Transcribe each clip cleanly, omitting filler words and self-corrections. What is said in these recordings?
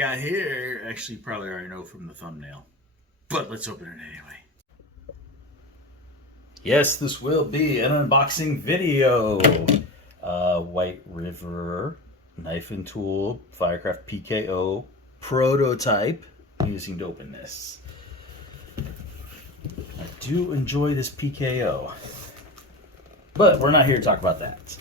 got here, actually you probably already know from the thumbnail. But let's open it anyway. Yes, this will be an unboxing video. White River knife and tool Firecraft PKO prototype using to open this. I do enjoy this PKO, but we're not here to talk about that.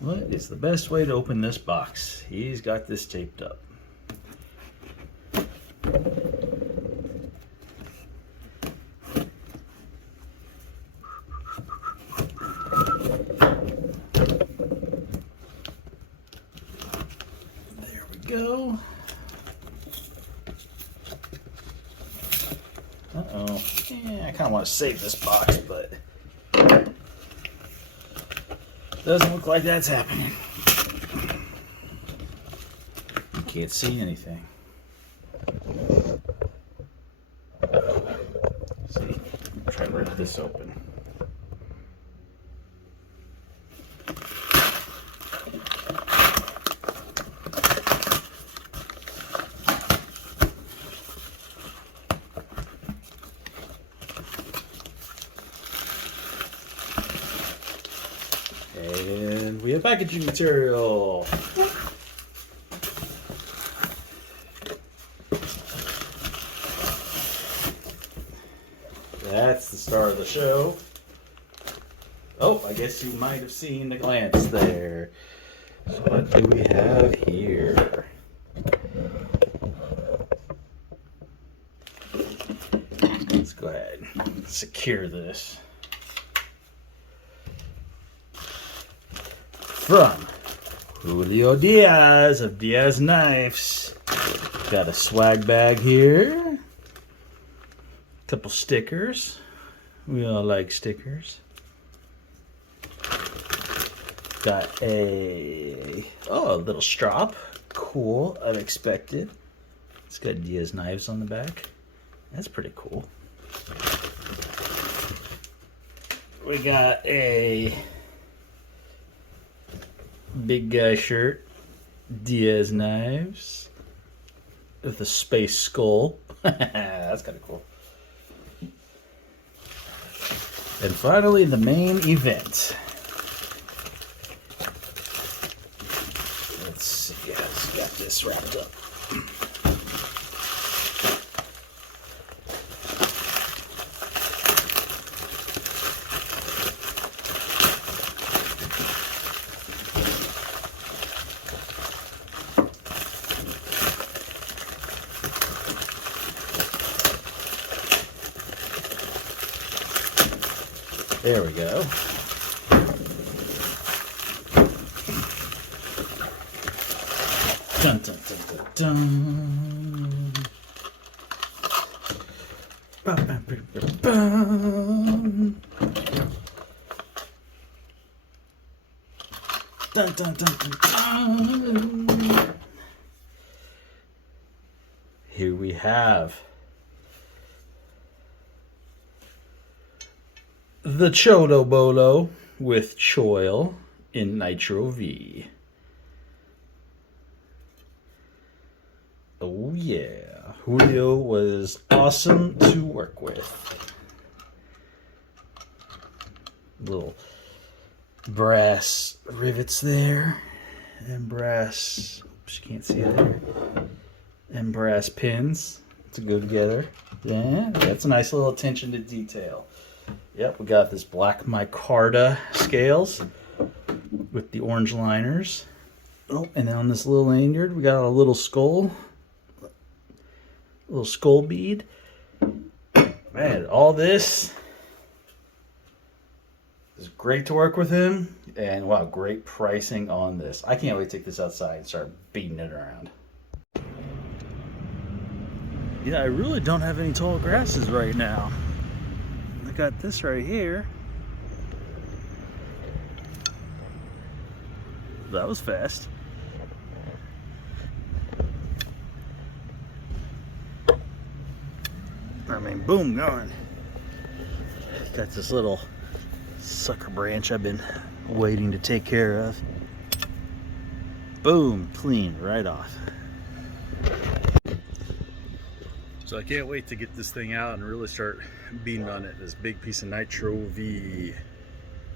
What is the best way to open this box? He's got this taped up. There we go. Uh-oh. Yeah, I kind of want to save this box, but doesn't look like that's happening. You can't see anything. Let's see, try to rip this open. And we have packaging material. That's the star of the show. Oh, I guess you might have seen the glance there. So what do we have here? Let's go ahead and secure this. From Julio Diaz of Diez Knives. Got a swag bag here. Couple stickers. We all like stickers. Got a little strap. Cool, unexpected. It's got Diez Knives on the back. That's pretty cool. We got a big guy shirt, Diez Knives, with a space skull. That's kind of cool. And finally, the main event. Let's see how it's got this wrapped up. There we go. Dun, dun, dun, dun, dun. Bum, bum, bum, bum, bum. Dun, dun, dun, dun, dun. Here we have the Cholo Bolo with choil in Nitro V. Oh yeah, Julio was awesome to work with. Little brass rivets there, and brass, oops, you can't see it there, and brass pins to go together. Yeah, that's a nice little attention to detail. Yep, we got this black micarta scales with the orange liners. Oh, and then on this little lanyard, we got a little skull bead. Man, all this is great to work with him. And wow, great pricing on this. I can't wait to take this outside and start beating it around. Yeah, I really don't have any tall grasses right now. Got this right here. That was fast. I mean, boom, gone. Got this little sucker branch I've been waiting to take care of. Boom, clean right off. So I can't wait to get this thing out and really start beating on it. This big piece of Nitro V.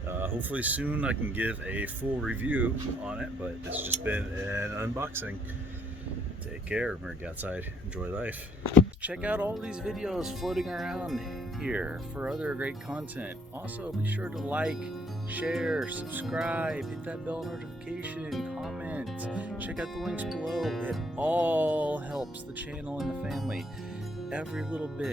Hopefully soon I can give a full review on it, but it's just been an unboxing. Take care, remember, get outside, enjoy life. Check out all these videos floating around here for other great content. Also, be sure to like, share, subscribe, hit that bell notification, comment, check out the links below. It all helps the channel and the family. Every little bit.